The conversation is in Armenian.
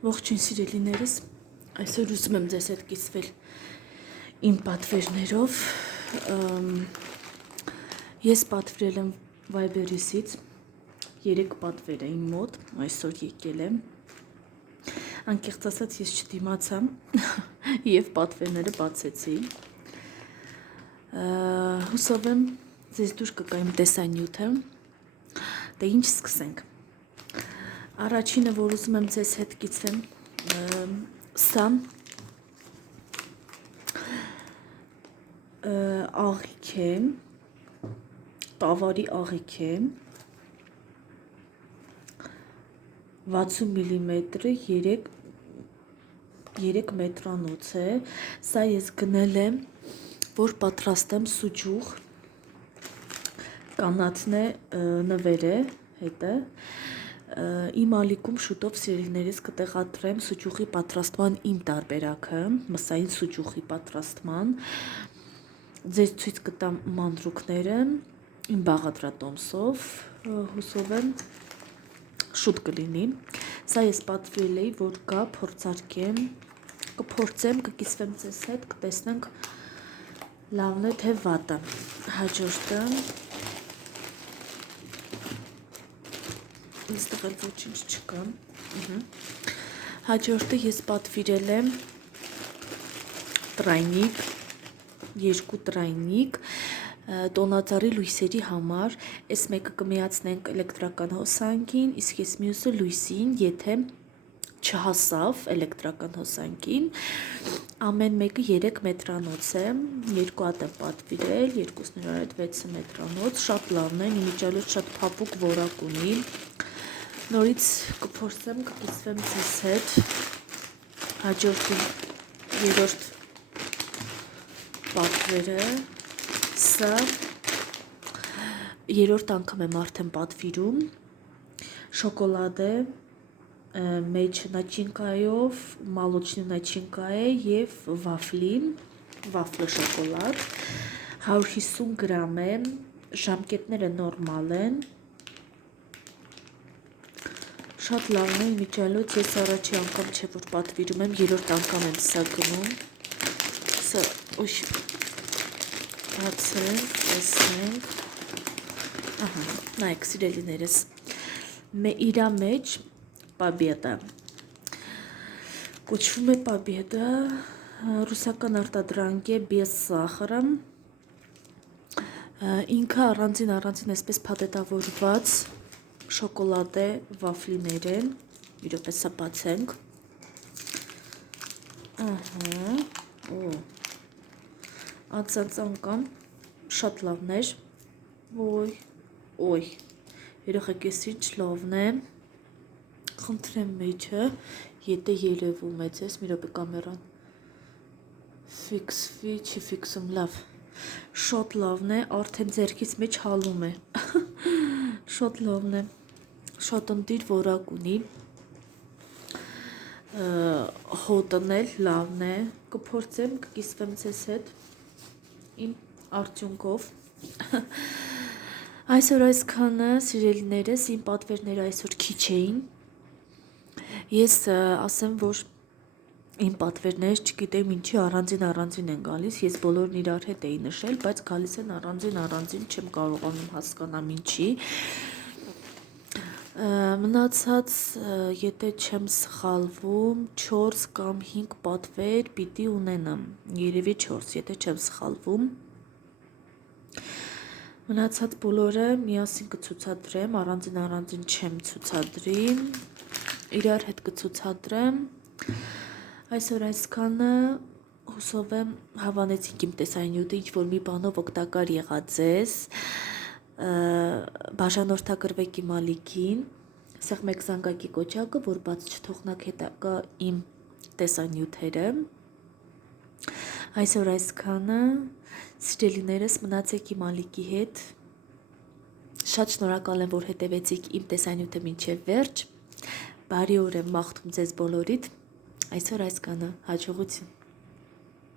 Ողջույն սիրելիներս, այսօր ուզում եմ ձեզ հետ կիսվել իմ պատվերներով։ Ես պատվիրել եմ Viber-ից 3 պատվեր է իմ մոտ, այսօր եկել եմ։ Անկեղծ ասած ես չդիմացա եւ պատվերները բացեցի։ Հուսով եմ ձեզ դուր կգա իմ տեսանյութը։ Դե ինչ սկսենք։ Առաջինը, որ ուզում եմ ձեզ հետ կիսվեմ, սա աղիք է, տավարի աղիք է, 60 մմ-ը 3 մետրանոց է, սա ես գնել եմ, որ պատրաստեմ սուջուղ, կանատնե նվեր է հետը, իմ ալիքում շուտով սիրելիներիս կտեղադրեմ սուջուղի պատրաստման իմ տարբերակը, մսային սուջուղի պատրաստման, ձեզ ցույց կտամ մանրուքները իմ բաղադրատոմսով, հուսով եմ շուտ կլինի, սա ես պատվիրել էի, որ գա փորձարկեմ, կփորձեմ, կկիսվեմ ձեզ հետ, կտեսնենք լավն է թե վատը, հաջորդը Այստեղ էլ ոչինչ չկա։ Հաջորդը ես պատվիրել եմ տրայնիկ, 2 տրայնիկ, տոնածառի լույսերի համար, այս մեկը կմիացնենք էլեկտրական հոսանքին, իսկ ես մյուսը լույսին, եթե չհասավ էլեկտրական հոսանքին, ամեն մեկը 3 մետրանոց է, 2 հատ եմ պատվիրել, երկուսն իրար հետ 6 մետրանոց, շատ լավն է, իմիջիալոց շատ փափուկ որակ ունի, նորից կփորձեմ, կկիսվեմ ձեզ հետ, հաջորդին երրորդ պատվերը, սա երրորդ անգամ եմ արդեն պատվիրում, շոկոլադ է, մեջ նաչինկայով, մալոչնի նաչինկա է և վաֆլը շոկոլադ, 150 գրամ է, ժամկետները նորմալ են, շատ լավն է, իմիջիալոց ես առաջի անգամ չէ, որ պատվիրում եմ, երրորդ անգամ եմ սա գնում, սա ուշ բացենք, տեսնենք, նայեք սիրելիներս, իրա մեջ պաբետա, կոչվում է պաբետա, ռուսական արտադրանք է, без սախարը, ինքը առանձին այսպես փաթեթավորված շոկոլադ է, վաֆլիներ են, իրոք սա բացենք, անցած անգամ շատ լավն էր, երեխեք ես ինչ լավն է, խնդրեմ մեջը, եթե երևում է ձեզ, մի րոպե կամերան ֆիքսվի, չի ֆիքսում, լավ, շատ լավն է, արդեն ձեռքից մեջ հալում է, շատ լավն է, շատ ընտիր որակ ունի, հոտն էլ լավն է, կփորձեմ, կկիսվեմ ձեզ հետ, իմ արդյունքով, այսօր այսքանը սիրելիներս, իմ պատվերները այսօր քիչ էին, ես ասեմ, որ իմ պատվերներ չգիտեմ ինչի առանձին են գալիս, ես բոլորն իրար հետ էի նշել, բայց գալիս են առանձին չեմ կարողանում հասկանամ ինչի, մնացած, եթե չեմ սխալվում, 4 կամ 5 պատվեր պիտի ունենամ, երևի 4, եթե չեմ սխալվում, մնացած բոլորը միասին կցուցադրեմ, առանձին չեմ ցուցադրի, իրար հետ կցուցադրեմ, այսօր այսքանը, հուսով եմ հավանեցիք իմ տեսանյութը, ինչ-որ մի բանով օգտակար եղած ձեզ, բաժանորդագրվեք իմ ալիքին, սեղմեք զանգակի կոճակը, որ բաց չթողնաք հետագա իմ տեսանյութերը, այսօր այսքանը, սիրելիներս մնացեք իմ ալիքի հետ, շատ շնորհակալ եմ, որ հետևեցիք իմ տեսանյութը մինչև վերջ, բարի օր եմ մաղթում ձեզ բոլորիդ, այսօր այսքանը, հաջողություն։